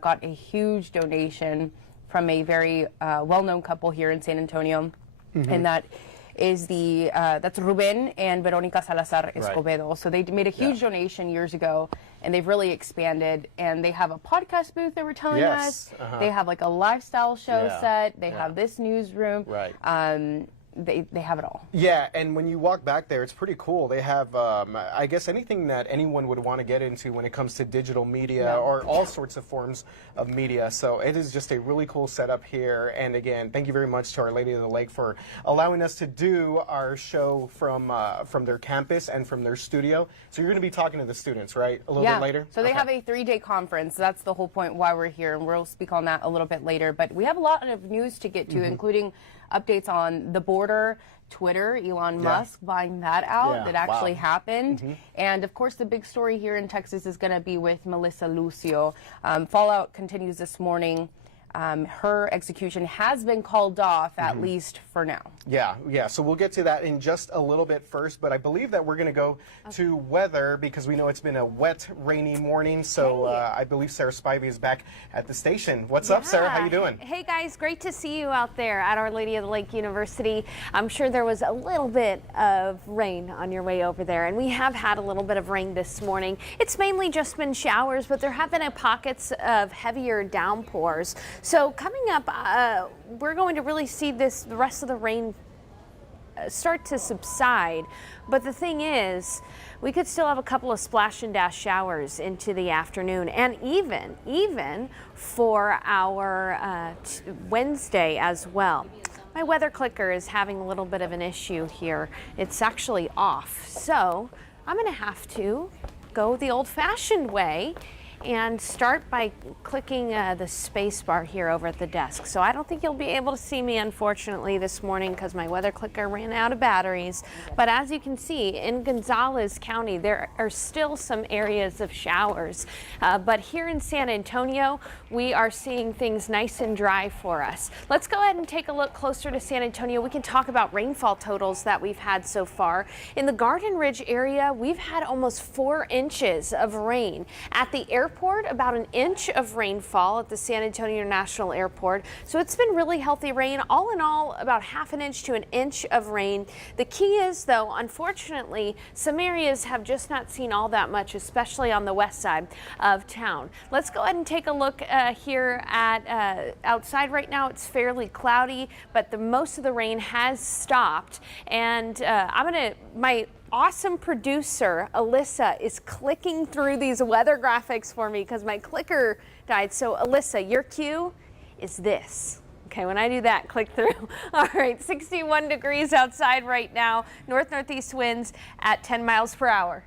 got a huge donation from a very well-known couple here in San Antonio, and that is that's Ruben and Veronica Salazar Escobedo. So they made a huge donation years ago, and they've really expanded. And they have a podcast booth, they were telling us. They have like a lifestyle show set. They have this newsroom. They have it all. Yeah, and when you walk back there, it's pretty cool. They have, I guess, anything that anyone would want to get into when it comes to digital media or all sorts of forms of media. So it is just a really cool setup here. And again, thank you very much to Our Lady of the Lake for allowing us to do our show from their campus and from their studio. So you're going to be talking to the students, right, a little bit later? So they have a 3-day conference. That's the whole point why we're here, and we'll speak on that a little bit later. But we have a lot of news to get to, including updates on the border, Twitter, Elon Musk buying that out. That actually happened. And of course, the big story here in Texas is going to be with Melissa Lucio. Fallout continues this morning. Her execution has been called off, at least for now. Yeah, so we'll get to that in just a little bit first, but I believe that we're going to go to weather because we know it's been a wet, rainy morning, so I believe Sarah Spivey is back at the station. What's up, Sarah? How you doing? Hey, guys. Great to see you out there at Our Lady of the Lake University. I'm sure there was a little bit of rain on your way over there, and we have had a little bit of rain this morning. It's mainly just been showers, but there have been pockets of heavier downpours. So coming up, we're going to really see the rest of the rain start to subside. But the thing is, we could still have a couple of splash and dash showers into the afternoon, and even for our Wednesday as well. My weather clicker is having a little bit of an issue here. It's actually off. So I'm going to have to go the old-fashioned way and start by clicking the space bar here over at the desk. So I don't think you'll be able to see me, unfortunately, this morning because my weather clicker ran out of batteries. But as you can see, in Gonzales County, there are still some areas of showers. But here in San Antonio, we are seeing things nice and dry for us. Let's go ahead and take a look closer to San Antonio. We can talk about rainfall totals that we've had so far. In the Garden Ridge area, we've had almost 4 inches of rain. At the airport, about an inch of rainfall at the San Antonio International Airport. So it's been really healthy rain. All in all, about ½ an inch to an inch of rain. The key is, though, unfortunately, some areas have just not seen all that much, especially on the west side of town. Let's go ahead and take a look here at outside right now. It's fairly cloudy, but most of the rain has stopped. And my awesome producer, Alyssa, is clicking through these weather graphics for me because my clicker died. So Alyssa, your cue is this. Okay, when I do that, click through. All right, 61 degrees outside right now. North-northeast winds at 10 miles per hour.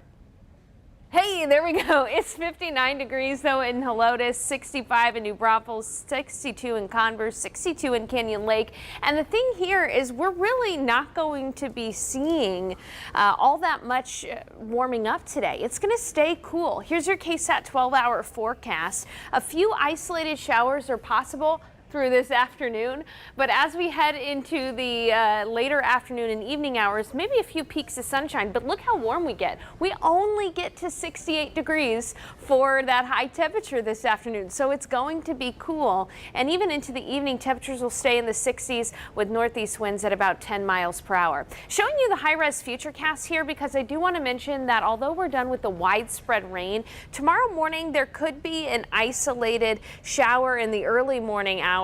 Hey, there we go. It's 59 degrees, though, in Helotes, 65 in New Braunfels, 62 in Converse, 62 in Canyon Lake. And the thing here is we're really not going to be seeing all that much warming up today. It's going to stay cool. Here's your KSAT 12-hour forecast. A few isolated showers are possible through this afternoon, but as we head into the later afternoon and evening hours, maybe a few peaks of sunshine, but look how warm we get. We only get to 68 degrees for that high temperature this afternoon, so it's going to be cool. And even into the evening, temperatures will stay in the 60s with northeast winds at about 10 miles per hour. Showing you the high-res futurecast here because I do want to mention that although we're done with the widespread rain, tomorrow morning there could be an isolated shower in the early morning hours.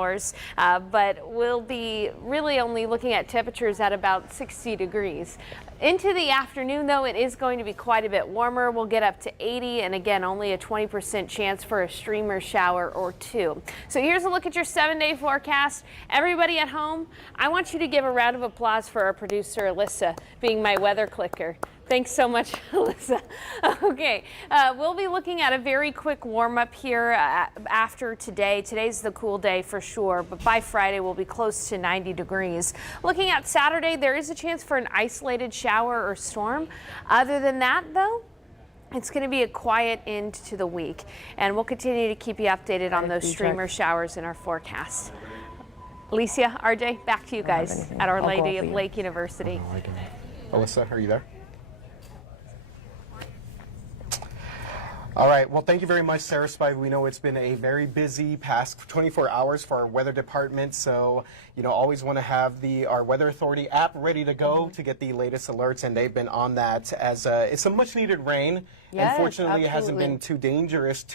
But we'll be really only looking at temperatures at about 60 degrees. Into the afternoon, though, it is going to be quite a bit warmer. We'll get up to 80, and again, only a 20% chance for a streamer shower or two. So here's a look at your 7-day forecast. Everybody at home, I want you to give a round of applause for our producer, Alyssa, being my weather clicker. Thanks so much, Alyssa. Okay, we'll be looking at a very quick warm-up here after today. Today's the cool day for sure, but by Friday we'll be close to 90 degrees. Looking at Saturday, there is a chance for an isolated shower or storm. Other than that, though, it's going to be a quiet end to the week, and we'll continue to keep you updated on those streamer showers in our forecast. Alicia, RJ, back to you guys at Our Lady of Lake University. Alyssa, are you there? All right. Well, thank you very much, Sarah Spivey. We know it's been a very busy past 24 hours for our weather department. So, always want to have our Weather Authority app ready to go to get the latest alerts. And they've been on that as it's some much needed rain. Yes, unfortunately, it hasn't absolutely.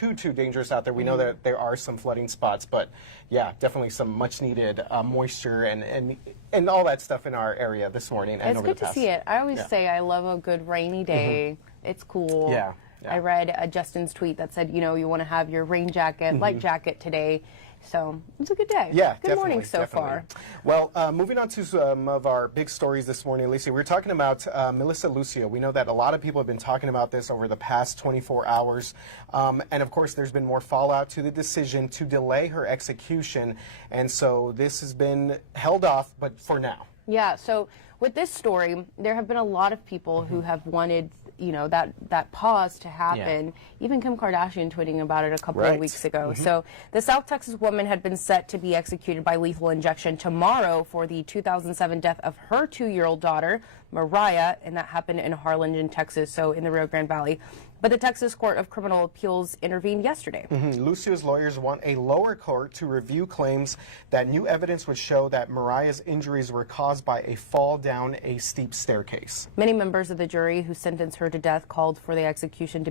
been too dangerous out there. We know that there are some flooding spots, but yeah, definitely some much needed moisture and all that stuff in our area this morning. And It's over good the to past. see it. I always say I love a good rainy day. It's cool. Yeah. I read Justin's tweet that said, you want to have your rain jacket, light jacket today. So it's a good day. Yeah, good morning so far. Well, moving on to some of our big stories this morning, Alicia, we're talking about Melissa Lucio. We know that a lot of people have been talking about this over the past 24 hours. And of course, there's been more fallout to the decision to delay her execution. And so this has been held off, but for now. Yeah, so with this story, there have been a lot of people who have wanted that pause to happen. Yeah. Even Kim Kardashian tweeting about it a couple of weeks ago. Mm-hmm. So the South Texas woman had been set to be executed by lethal injection tomorrow for the 2007 death of her 2-year-old daughter, Mariah, and that happened in Harlingen, Texas, so in the Rio Grande Valley. But the Texas Court of Criminal Appeals intervened yesterday. Lucio's lawyers want a lower court to review claims that new evidence would show that Mariah's injuries were caused by a fall down a steep staircase. Many members of the jury who sentenced her to death called for the execution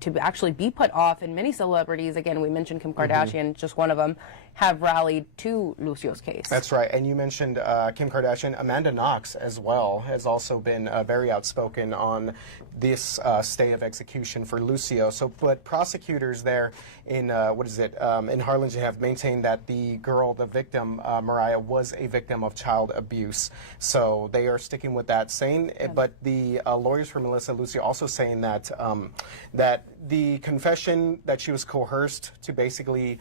to actually be put off, and many celebrities, again, we mentioned Kim Kardashian, just one of them, have rallied to Lucio's case. That's right, and you mentioned Kim Kardashian. Amanda Knox as well has also been very outspoken on this stay of execution for Lucio. So, but prosecutors there in in Harlingen have maintained that the girl, the victim, Mariah, was a victim of child abuse. So they are sticking with that, saying. But the lawyers for Melissa Lucio also saying that that the confession that she was coerced to basically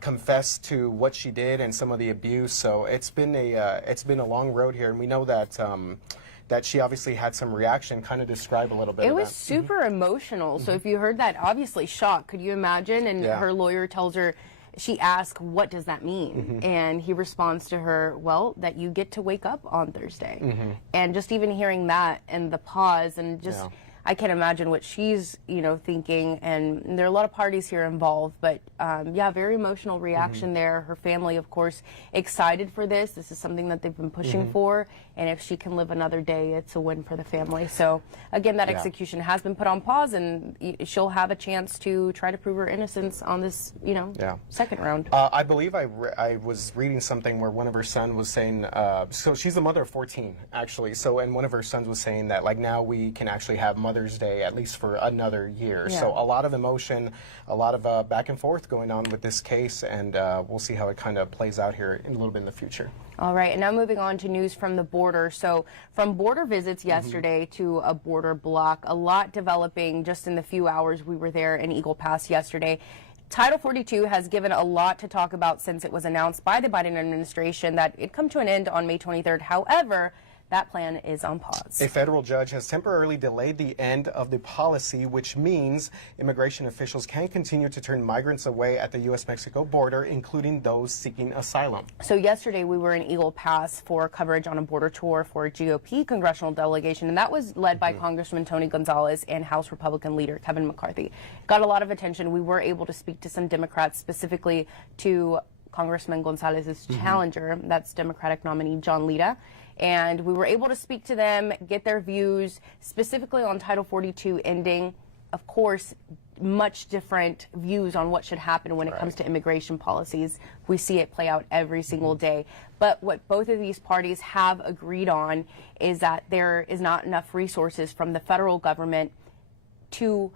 confess to what she did and some of the abuse. So it's been a long road here, and we know that. That she obviously had some reaction. Kind of describe a little bit. It was super emotional. So if you heard that, obviously shocked. Could you imagine? And her lawyer tells her, she asks, what does that mean? And he responds to her, well, that you get to wake up on Thursday. And just even hearing that and the pause and just, I can't imagine what she's, thinking. And there are a lot of parties here involved, but very emotional reaction there. Her family, of course, excited for this. This is something that they've been pushing for. And if she can live another day, it's a win for the family. So again, that execution has been put on pause, and she'll have a chance to try to prove her innocence on this, second round. I believe I was reading something where one of her sons was saying, so she's a mother of 14, actually. So, and one of her sons was saying that, like, now we can actually have Mother's Day at least for another year. So a lot of emotion, a lot of back and forth going on with this case, and we'll see how it kind of plays out here in a little bit in the future. All right, and now moving on to news from the border. So from border visits yesterday to a border block, a lot developing just in the few hours we were there in Eagle Pass yesterday. Title 42 has given a lot to talk about since it was announced by the Biden administration that it'd come to an end on May 23rd. However, that plan is on pause. A federal judge has temporarily delayed the end of the policy, which means immigration officials can continue to turn migrants away at the U.S.-Mexico border, including those seeking asylum. So yesterday we were in Eagle Pass for coverage on a border tour for a GOP congressional delegation, and that was led by Congressman Tony Gonzalez and House Republican leader Kevin McCarthy. Got a lot of attention. We were able to speak to some Democrats, specifically to Congressman Gonzalez's challenger, that's Democratic nominee John Lida. And we were able to speak to them, get their views, specifically on Title 42 ending. Of course, much different views on what should happen when it comes to immigration policies. We see it play out every single day. But what both of these parties have agreed on is that there is not enough resources from the federal government to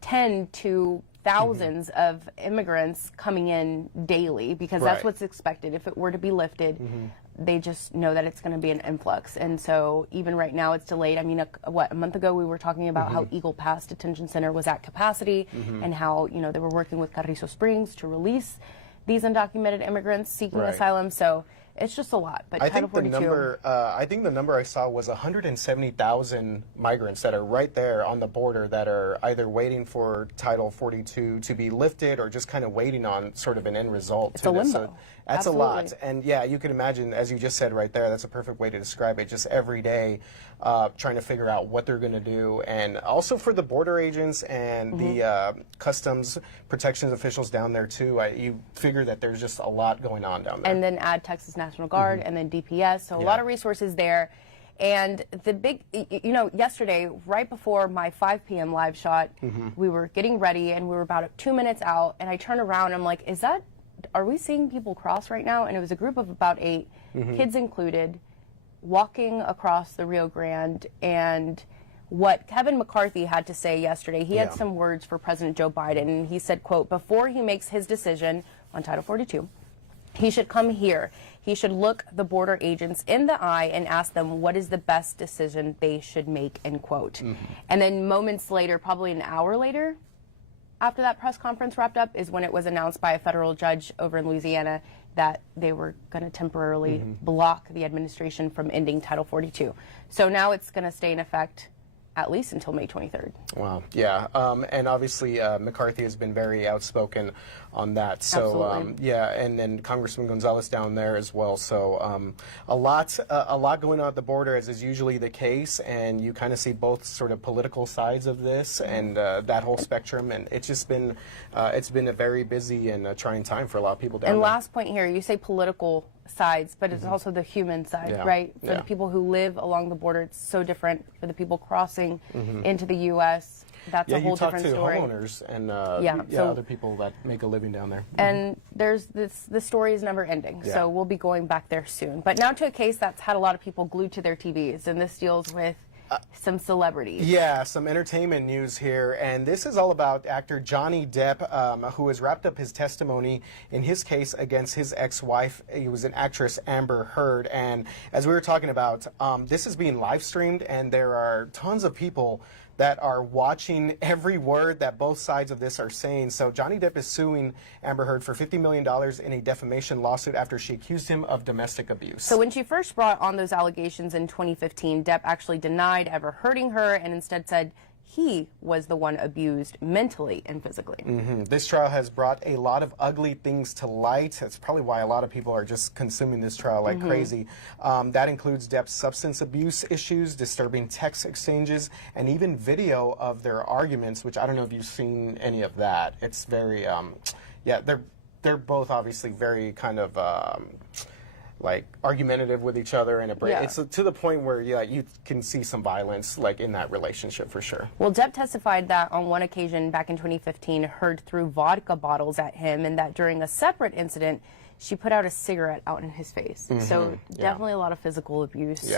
tend to thousands of immigrants coming in daily, because that's what's expected. If it were to be lifted, they just know that it's going to be an influx. And so even right now it's delayed. I mean, a month ago we were talking about how Eagle Pass Detention Center was at capacity and how, they were working with Carrizo Springs to release these undocumented immigrants seeking asylum. So It's just a lot. But I Title think the 42, number, I saw was 170,000 migrants that are right there on the border that are either waiting for Title 42 to be lifted or just kind of waiting on sort of an end result. It's to a this. limbo. So that's Absolutely. a lot. And yeah, you can imagine, as you just said right there, that's a perfect way to describe it. Just every day trying to figure out what they're going to do. And also for the border agents and the customs protections officials down there too, you figure that there's just a lot going on down there. and then add Texas National Guard and then DPS. So a lot of resources there. And the big, yesterday, right before my 5 p.m. live shot, we were getting ready and we were about 2 minutes out. And I turn around and I'm like, are we seeing people cross right now? And it was a group of about 8, kids included, walking across the Rio Grande. And what Kevin McCarthy had to say yesterday, he had some words for President Joe Biden. And he said, quote, before he makes his decision on Title 42, he should come here. He should look the border agents in the eye and ask them what is the best decision they should make, end quote. And then moments later, probably an hour later, after that press conference wrapped up, is when it was announced by a federal judge over in Louisiana that they were going to temporarily block the administration from ending Title 42. So now it's going to stay in effect at least until May 23rd. Wow. Yeah. And obviously McCarthy has been very outspoken on that. So yeah, and then Congressman Gonzalez down there as well. So a lot going on at the border, as is usually the case, and you kind of see both sort of political sides of this and that whole spectrum. And it's just been a very busy and trying time for a lot of people down there. And last point here, you say political sides, but it's also the human side, right? For the people who live along the border, it's so different. For the people crossing into the U.S., that's a whole different story. You talk to homeowners and so, other people that make a living down there. And the story is never ending, so we'll be going back there soon. But now to a case that's had a lot of people glued to their TVs, and this deals with some celebrities. Yeah, some entertainment news here, and this is all about actor Johnny Depp, who has wrapped up his testimony in his case against his ex-wife. He was an actress, Amber Heard, and as we were talking about, this is being live streamed, and there are tons of people that are watching every word that both sides of this are saying. So Johnny Depp is suing Amber Heard for $50 million in a defamation lawsuit after she accused him of domestic abuse. So when she first brought on those allegations in 2015, Depp actually denied ever hurting her and instead said he was the one abused mentally and physically. This trial has brought a lot of ugly things to light. That's probably why a lot of people are just consuming this trial like crazy. That includes Depp's substance abuse issues, disturbing text exchanges, and even video of their arguments, which I don't know if you've seen any of that. It's very, yeah, they're both obviously very kind of like argumentative with each other, and it's to the point where you can see some violence like in that relationship for sure. Well, Depp testified that on one occasion back in 2015, Heard threw vodka bottles at him, and that during a separate incident, she put out a cigarette out in his face. So definitely a lot of physical abuse,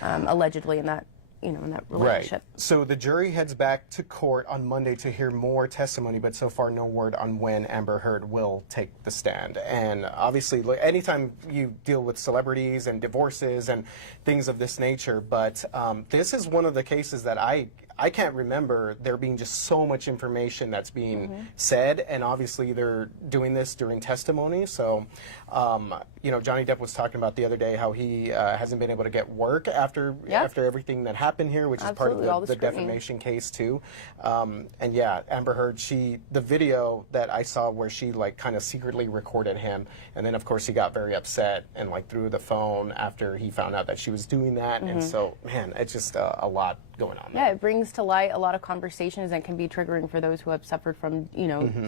allegedly in that. In that relationship. Right. So the jury heads back to court on Monday to hear more testimony, but so far no word on when Amber Heard will take the stand. And obviously, anytime you deal with celebrities and divorces and things of this nature, but this is one of the cases that I can't remember there being just so much information that's being said, and obviously they're doing this during testimony. So, Johnny Depp was talking about the other day how he hasn't been able to get work after everything that happened here, which is part of the defamation case too. And yeah, Amber Heard, the video that I saw where she kind of secretly recorded him, and then of course he got very upset and threw the phone after he found out that she was doing that. And so, man, it's just a lot going on there. Yeah, it brings to light a lot of conversations and can be triggering for those who have suffered from,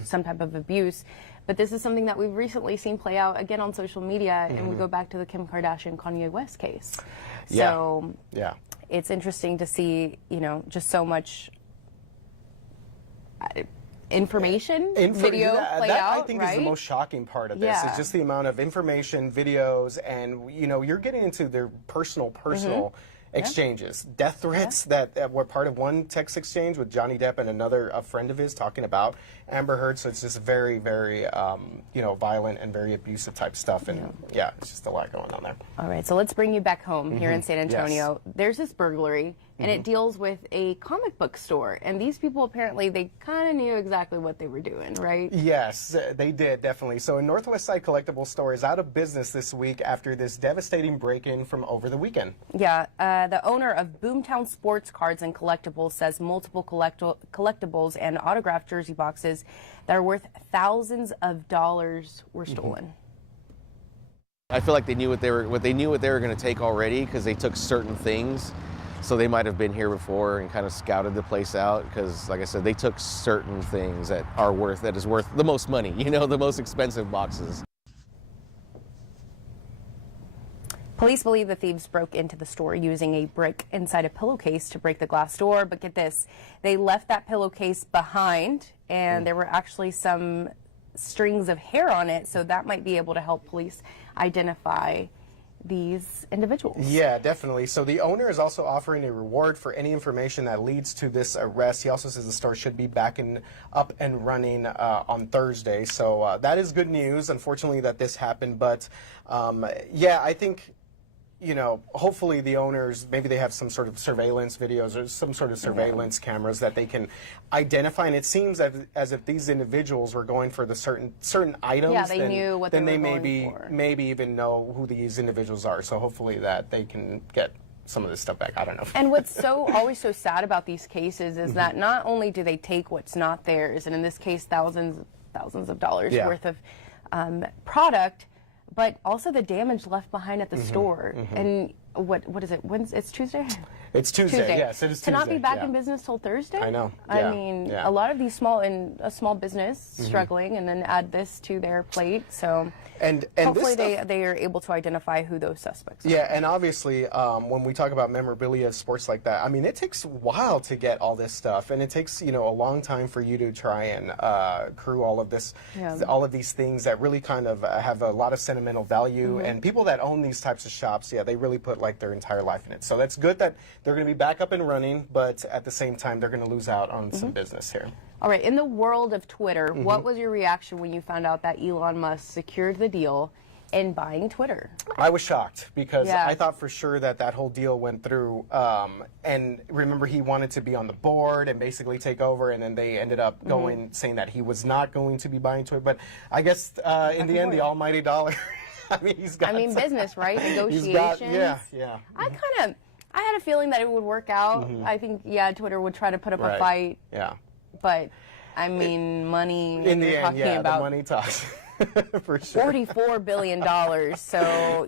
some type of abuse. But this is something that we've recently seen play out again on social media, and we go back to the Kim Kardashian Kanye West case. So it's interesting to see, just so much information, video play out. I think is the most shocking part of this. It's just the amount of information, videos, and you're getting into their personal exchanges, death threats that were part of one text exchange with Johnny Depp and a friend of his talking about Amber Heard. So it's just very, very, violent and very abusive type stuff. And it's just a lot going on there. All right, so let's bring you back home here in San Antonio. There's this burglary and it deals with a comic book store. And these people apparently, they kind of knew exactly what they were doing, right? Yes, they did, definitely. So a Northwest Side collectible store is out of business this week after this devastating break-in from over the weekend. Yeah, the owner of Boomtown Sports Cards and Collectibles says multiple collectibles and autographed jersey boxes that are worth thousands of dollars were stolen. I feel like they knew what they were going to take already, because they took certain things. So they might have been here before and kind of scouted the place out, because, like I said, they took certain things that is worth the most money, you know, the most expensive boxes. Police believe the thieves broke into the store using a brick inside a pillowcase to break the glass door. But get this, they left that pillowcase behind, and there were actually some strings of hair on it, so that might be able to help police identify these individuals. Yeah, definitely. So the owner is also offering a reward for any information that leads to this arrest. He also says the store should be up and running on Thursday. So that is good news, unfortunately, that this happened. But yeah, I think, you know, hopefully the owners, maybe they have some sort of surveillance videos or some sort of surveillance cameras that they can identify. And it seems as if these individuals were going for the certain items. Yeah, they knew what they were going for. Maybe even know who these individuals are. So hopefully that they can get some of this stuff back. I don't know. And what's always so sad about these cases is that not only do they take what's not theirs, and in this case thousands of dollars worth of product, but also the damage left behind at the store. And what is it? It's Tuesday? It's Tuesday. Yes, it is Tuesday. To not be back in business till Thursday? I know. I mean, a lot of these small business struggling, and then add this to their plate. So and hopefully they are able to identify who those suspects are. Yeah, and obviously when we talk about memorabilia of sports like that, I mean, it takes a while to get all this stuff, and it takes, you know, a long time for you to try and accrue all of this, all of these things that really kind of have a lot of sentimental value. And people that own these types of shops, they really put like their entire life in it. So that's good that they're going to be back up and running, but at the same time, they're going to lose out on some business here. All right, in the world of Twitter, what was your reaction when you found out that Elon Musk secured the deal in buying Twitter? I was shocked, because I thought for sure that whole deal went through. And remember, he wanted to be on the board and basically take over, and then they ended up saying that he was not going to be buying Twitter. But I guess in the end, the almighty dollar. I mean, business, right? Negotiations. I had a feeling that it would work out. I think, Twitter would try to put up a fight. Yeah. But, I mean, money. In the end, about the money talks. For sure. $44 billion. So,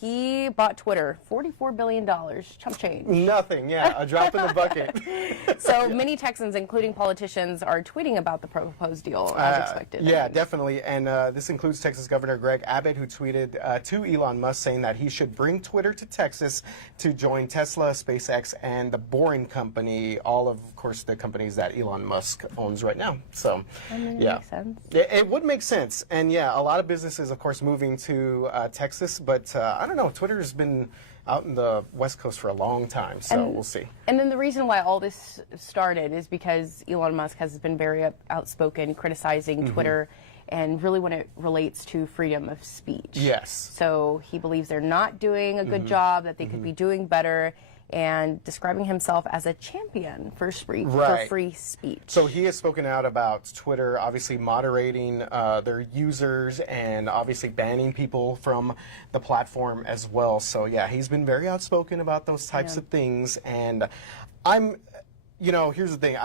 he bought Twitter. $44 billion. Chump change. Nothing, a drop in the bucket. So, many Texans, including politicians, are tweeting about the proposed deal, as expected. Yeah, definitely. And this includes Texas Governor Greg Abbott, who tweeted to Elon Musk saying that he should bring Twitter to Texas to join Tesla, SpaceX, and the Boring Company, all of course, the companies that Elon Musk owns right now. So, I mean, it makes sense. It would make sense. And a lot of businesses, of course, moving to Texas, but I don't know, Twitter's been out in the West Coast for a long time, so we'll see. And then the reason why all this started is because Elon Musk has been very outspoken criticizing Twitter, and really when it relates to freedom of speech. Yes. So he believes they're not doing a good job, that they could be doing better, and describing himself as a champion for free speech. So he has spoken out about Twitter, obviously moderating their users and obviously banning people from the platform as well. So he's been very outspoken about those types of things. And here's the thing.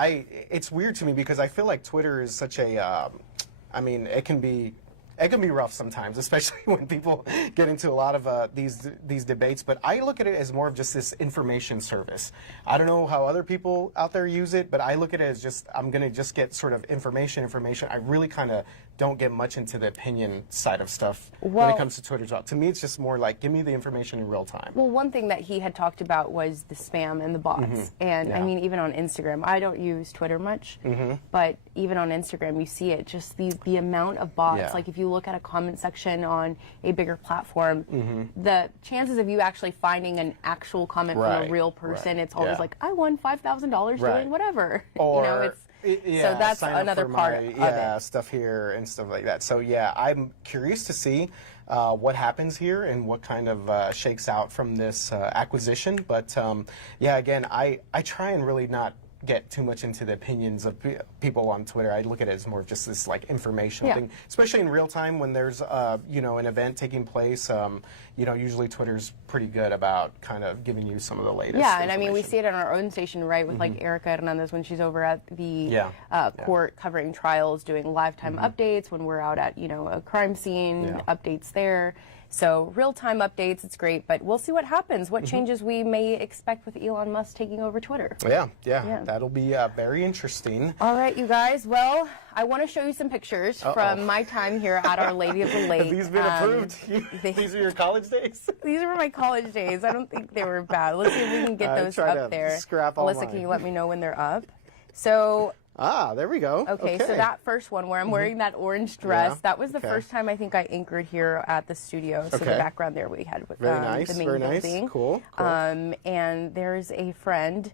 It's weird to me because I feel like Twitter is such a, it can be rough sometimes, especially when people get into a lot of these debates. But I look at it as more of just this information service. I don't know how other people out there use it, but I look at it as just, I'm going to just get sort of information. I really kind of don't get much into the opinion side of stuff when it comes to Twitter talk. To me, it's just more like, give me the information in real time. Well, one thing that he had talked about was the spam and the bots. And I mean, even on Instagram, I don't use Twitter much, but even on Instagram, you see it, just the amount of bots. Like if you look at a comment section on a bigger platform, the chances of you actually finding an actual comment from a real person, it's always like, I won $5,000 doing whatever. Or Yeah, so that's sign up another for part my, of it. stuff here and stuff like that. So yeah, I'm curious to see what happens here and what kind of shakes out from this acquisition. But yeah, again, I try and really not get too much into the opinions of people on Twitter. I look at it as more of just this like informational thing, especially in real time when there's you know, an event taking place. You know, usually Twitter's pretty good about kind of giving you some of the latest. Yeah, and I mean, we see it on our own station, right, with like Erica Hernandez when she's over at the court covering trials, doing live time updates when we're out at, you know, a crime scene, updates there. So real-time updates, it's great, but we'll see what happens, what changes we may expect with Elon Musk taking over Twitter. Yeah, that'll be very interesting. All right, you guys. Well, I want to show you some pictures from my time here at Our Lady of the Lake. Have these been approved? These are your college days? These were my college days. I don't think they were bad. Let's see if we can get those up there. Scrap all Alyssa, mine. can you let me know when they're up? So... there we go. Okay, so that first one where I'm wearing that orange dress, that was the first time I think I anchored here at the studio. So the background there we had with the main building. Cool. And there's a friend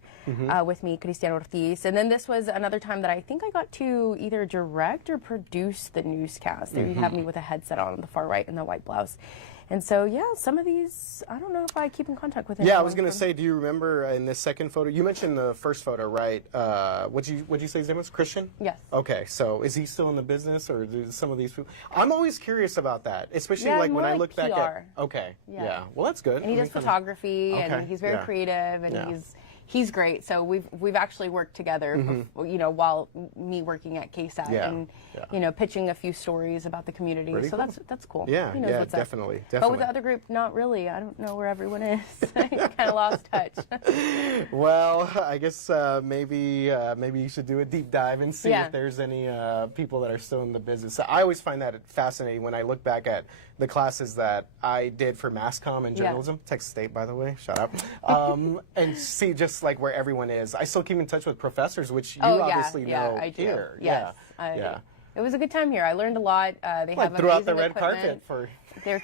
with me, Cristiano Ortiz. And then this was another time that I think I got to either direct or produce the newscast. There you have me with a headset on the far right and the white blouse. And so, yeah, some of these, I don't know if I keep in contact with anyone. Yeah, I was going to say, do you remember in this second photo, you mentioned the first photo, right? What'd you say his name was? Christian? Yes. Okay, so is he still in the business, or do some of these people? I'm always curious about that, especially like more when I like look back PR. at. Okay, yeah. Well, that's good. And he does photography, and he's very creative, and he's great. So we've actually worked together, before, you know, while me working at KSAT and you know, pitching a few stories about the community. So that's cool. Yeah, he knows what's definitely, up. But with the other group, not really. I don't know where everyone is. I kind of lost touch. Well, I guess maybe you should do a deep dive and see if there's any people that are still in the business. I always find that fascinating when I look back at the classes that I did for mass comm and journalism, Texas State, by the way, shout out, and see just like where everyone is. I still keep in touch with professors, which you obviously know I do. here. Yes, it was a good time here. I learned a lot. They have throughout the amazing red equipment. carpet for.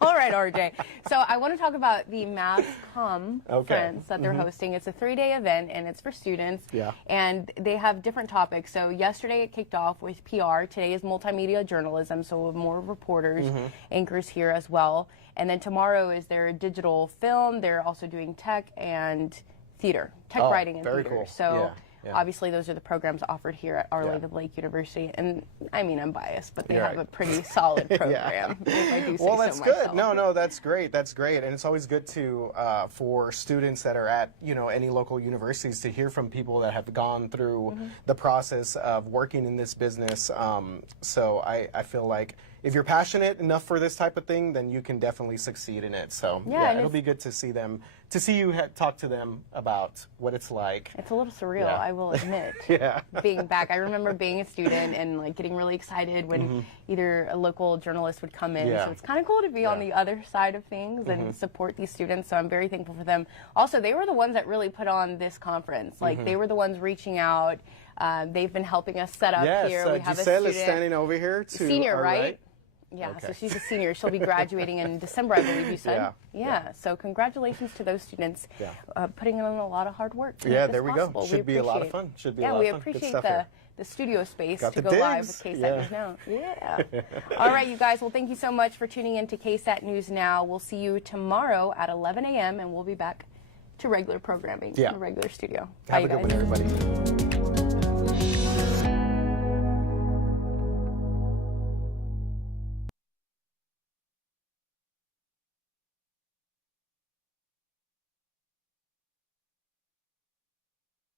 All right, RJ. So I want to talk about the Mass Comm Friends that they're hosting. It's a 3-day event, and it's for students. Yeah. And they have different topics. So yesterday it kicked off with PR. Today is multimedia journalism, so more reporters, anchors here as well. And then tomorrow is their digital film. They're also doing tech and theater, tech writing and very theater. cool. So. Obviously, those are the programs offered here at Our Lady of the Lake University, and I mean, I'm biased, but they have a pretty solid program. If I do say Well, that's so good. myself. No, that's great. That's great, and it's always good to for students that are at any local universities to hear from people that have gone through the process of working in this business. So I feel like if you're passionate enough for this type of thing, then you can definitely succeed in it. So it'll be good to see them, to see you talk to them about what it's like. It's a little surreal, I will admit. Being back, I remember being a student and like getting really excited when either a local journalist would come in. So it's kind of cool to be on the other side of things and support these students. So I'm very thankful for them. Also, they were the ones that really put on this conference. Like they were the ones reaching out. They've been helping us set up here. We have Giselle a is standing over here. Senior, right? Yeah, so she's a senior. She'll be graduating in December, I believe you said. Yeah. So congratulations to those students putting in a lot of hard work to make this there we possible. go. Should be a lot of fun. Should be a lot of fun. Yeah, we appreciate the studio space to go digs. live with KSAT News Now. All right, you guys. Well, thank you so much for tuning in to KSAT News Now. We'll see you tomorrow at 11 a.m. and we'll be back to regular programming in the regular studio. Have a good one, everybody.